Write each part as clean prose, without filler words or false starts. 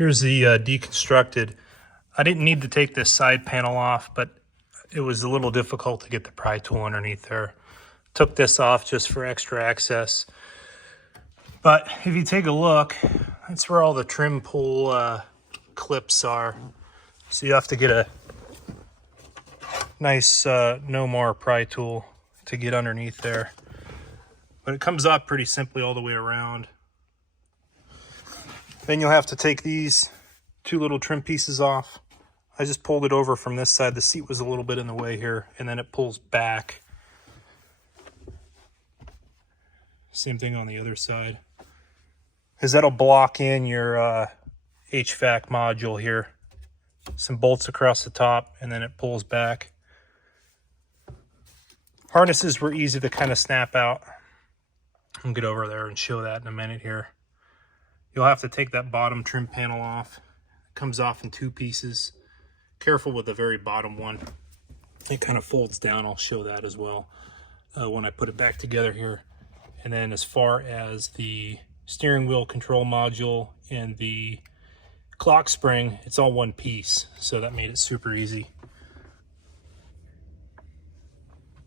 Here's the deconstructed. I didn't need to take this side panel off, but it was a little difficult to get the pry tool underneath there. Took this off just for extra access. But if you take a look, that's where all the trim pull clips are. So you have to get a nice no more pry tool to get underneath there. But it comes off pretty simply all the way around. Then you'll have to take these two little trim pieces off. I just pulled it over from this side. The seat was a little bit in the way here, and then it pulls back. Same thing on the other side. Because that'll block in your HVAC module here. Some bolts across the top, and then it pulls back. Harnesses were easy to kind of snap out. I'll get over there and show that in a minute here. You'll have to take that bottom trim panel off. It comes off in two pieces. Careful with the very bottom one. It kind of folds down. I'll show that as well when I put it back together here. And then as far as the steering wheel control module and the clock spring, it's all one piece. So that made it super easy.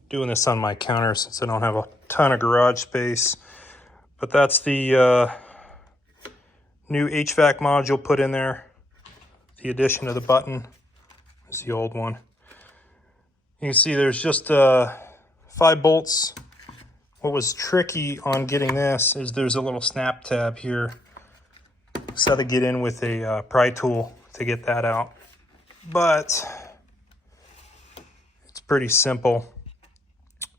Doing this on my counter since I don't have a ton of garage space. But that's the new HVAC module put in there. The addition of the button is the old one. You can see there's just 5 bolts. What was tricky on getting this is there's a little snap tab here. So I had to get in with a pry tool to get that out. But it's pretty simple.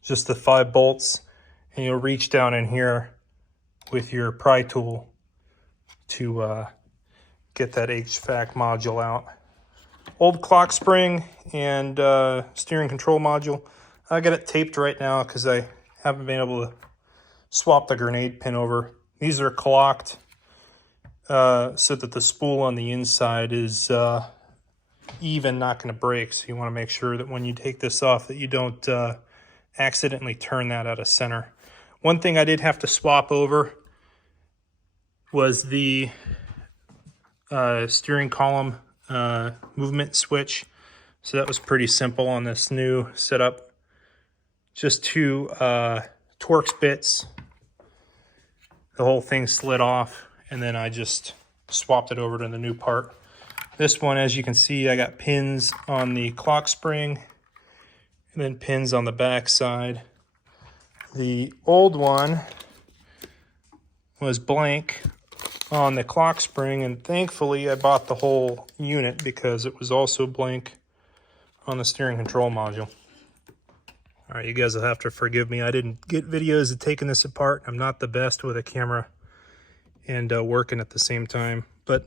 Just the 5 bolts, and you'll reach down in here with your pry tool to get that HVAC module out. Old clock spring and steering control module. I got it taped right now because I haven't been able to swap the grenade pin over. These are clocked so that the spool on the inside is even, not going to break. So you want to make sure that when you take this off that you don't accidentally turn that out of center. One thing I did have to swap over was the steering column movement switch. So that was pretty simple on this new setup. Just 2 Torx bits. The whole thing slid off, and then I just swapped it over to the new part. This one, as you can see, I got pins on the clock spring and then pins on the back side. The old one was blank on the clock spring, and thankfully I bought the whole unit because it was also blank on the steering control module. All right, you guys will have to forgive me. I didn't get videos of taking this apart. I'm not the best with a camera and working at the same time, but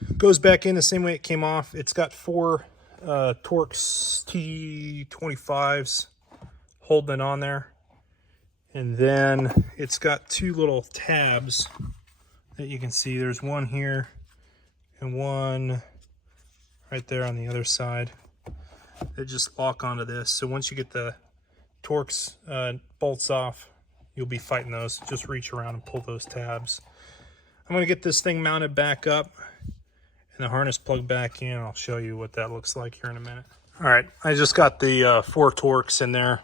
it goes back in the same way it came off. It's got 4 Torx T25s holding it on there. And then it's got 2 little tabs that you can see. There's one here and one right there on the other side that just lock onto this. So once you get the Torx bolts off, you'll be fighting those. Just reach around and pull those tabs. I'm going to get this thing mounted back up and the harness plugged back in. I'll show you what that looks like here in a minute. All right, I just got the 4 Torx in there.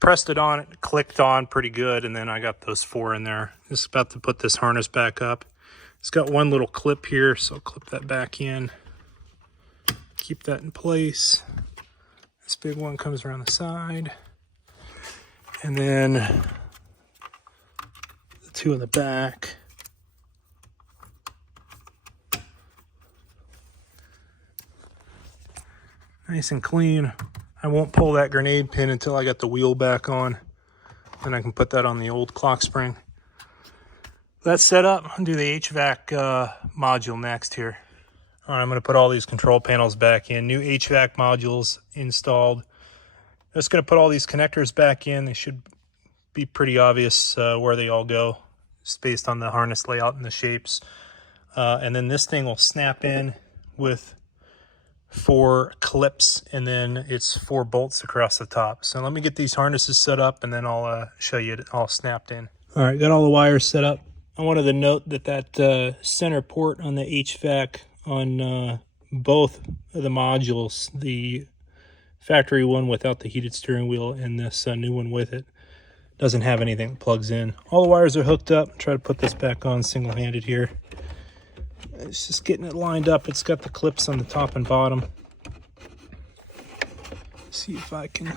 Pressed it on, it clicked on pretty good, and then I got those 4 in there. Just about to put this harness back up. It's got one little clip here, so I'll clip that back in. Keep that in place. This big one comes around the side. And then the 2 in the back. Nice and clean. I won't pull that grenade pin until I got the wheel back on. Then I can put that on the old clock spring. That's set up. I'll do the HVAC module next here. All right, I'm going to put all these control panels back in. New HVAC modules installed. Just going to put all these connectors back in. They should be pretty obvious where they all go, just based on the harness layout and the shapes. And then this thing will snap in with 4 clips, and then it's 4 bolts across the top. So let me get these harnesses set up, and then I'll show you it all snapped in. All right, got all the wires set up I wanted to note that that center port on the HVAC on both of the modules, the factory one without the heated steering wheel and this new one with it, doesn't have anything that plugs in. All the wires are hooked up. Try to put this back on single-handed here. It's just getting it lined up. It's got the clips on the top and bottom. See if I can...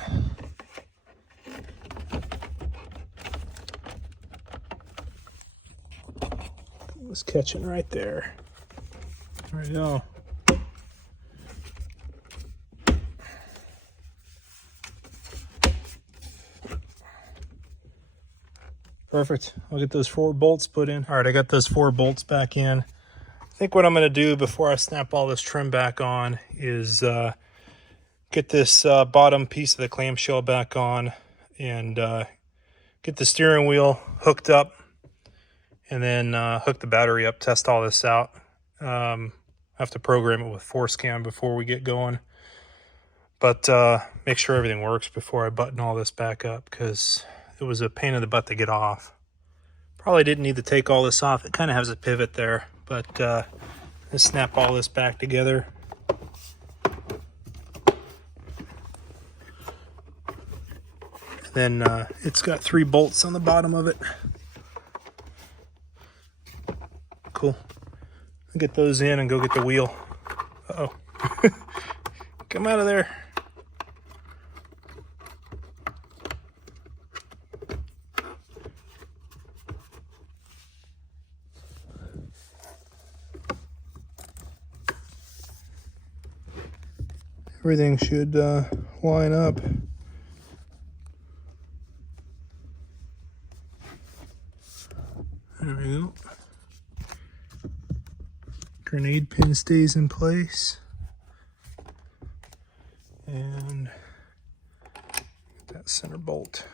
It's catching right there. There we go. Perfect. I'll get those 4 bolts put in. All right, I got those 4 bolts back in. I think what I'm going to do before I snap all this trim back on is get this bottom piece of the clamshell back on and get the steering wheel hooked up, and then hook the battery up, test all this out. I have to program it with ForceCam before we get going. But make sure everything works before I button all this back up, because it was a pain in the butt to get off. Probably didn't need to take all this off. It kind of has a pivot there, but let's snap all this back together. And then it's got 3 bolts on the bottom of it. Cool. I'll get those in and go get the wheel. Uh-oh. Come out of there. Everything should line up. There we go. Grenade pin stays in place. And that center bolt.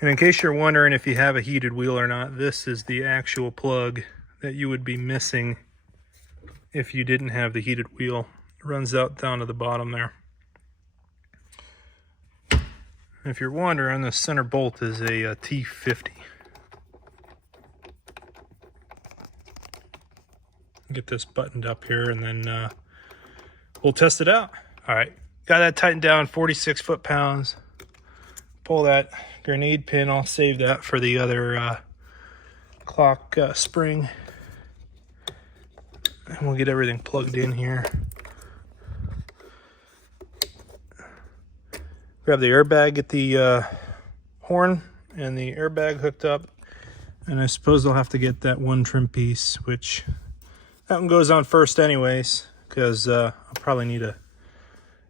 And in case you're wondering if you have a heated wheel or not, this is the actual plug that you would be missing if you didn't have the heated wheel. It runs out down to the bottom there. If you're wondering, the center bolt is a T50. Get this buttoned up here, and then we'll test it out. All right, got that tightened down, 46 foot-pounds. Pull that grenade pin. I'll save that for the other clock spring. And we'll get everything plugged in here. Grab the airbag, get the horn and the airbag hooked up. And I suppose I'll have to get that one trim piece, which that one goes on first anyways, because I'll probably need a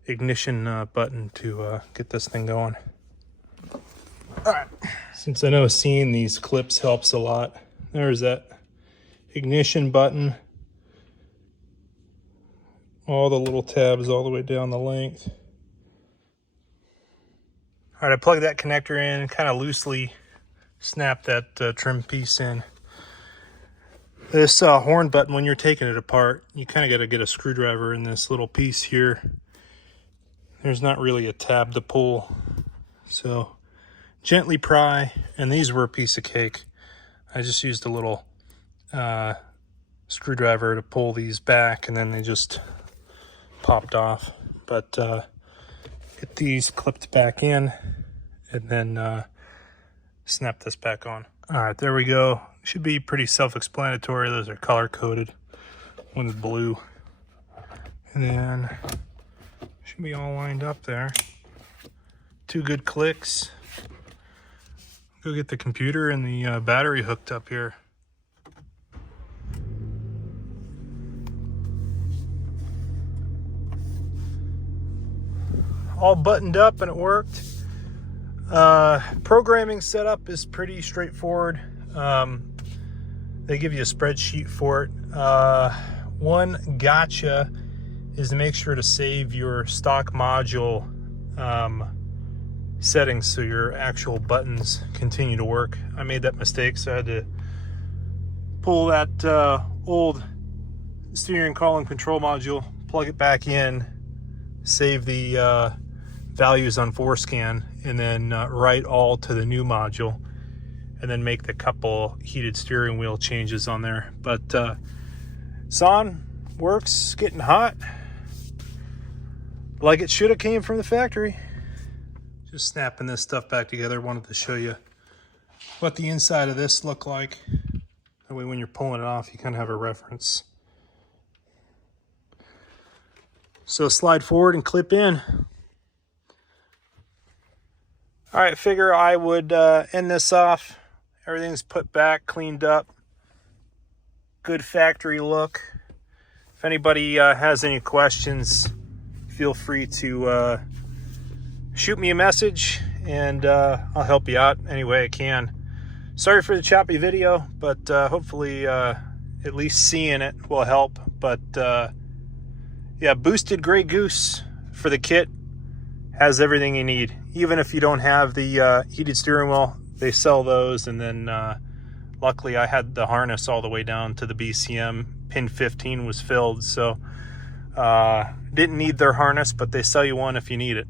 ignition button to get this thing going. All right. Since I know seeing these clips helps a lot, there's that ignition button. All the little tabs all the way down the length. All right, I plugged that connector in, kind of loosely snap that trim piece in. This horn button, when you're taking it apart, you kind of got to get a screwdriver in this little piece here. There's not really a tab to pull, so gently pry, and these were a piece of cake. I just used a little screwdriver to pull these back, and then they just popped off. But get these clipped back in, and then snap this back on. All right, there we go. Should be pretty self-explanatory. Those are color-coded. One's blue. And then should be all lined up there. 2 good clicks. Go get the computer and the battery hooked up here. All buttoned up and it worked. Programming setup is pretty straightforward. They give you a spreadsheet for it. One gotcha is to make sure to save your stock module settings so your actual buttons continue to work. I made that mistake, so I had to pull that old steering column control module, plug it back in, save the values on ForceScan, and then write all to the new module, and then make the couple heated steering wheel changes on there. But Son works, getting hot like it should have came from the factory. Just snapping this stuff back together. Wanted to show you what the inside of this looked like. That way when you're pulling it off, you kind of have a reference. So slide forward and clip in. All right, figure I would end this off. Everything's put back, cleaned up. Good factory look. If anybody has any questions, feel free to shoot me a message, and I'll help you out any way I can. Sorry for the choppy video, but hopefully at least seeing it will help. But yeah, Boosted Grey Goose for the kit has everything you need. Even if you don't have the heated steering wheel, they sell those. And then luckily I had the harness all the way down to the BCM. Pin 15 was filled, so didn't need their harness, but they sell you one if you need it.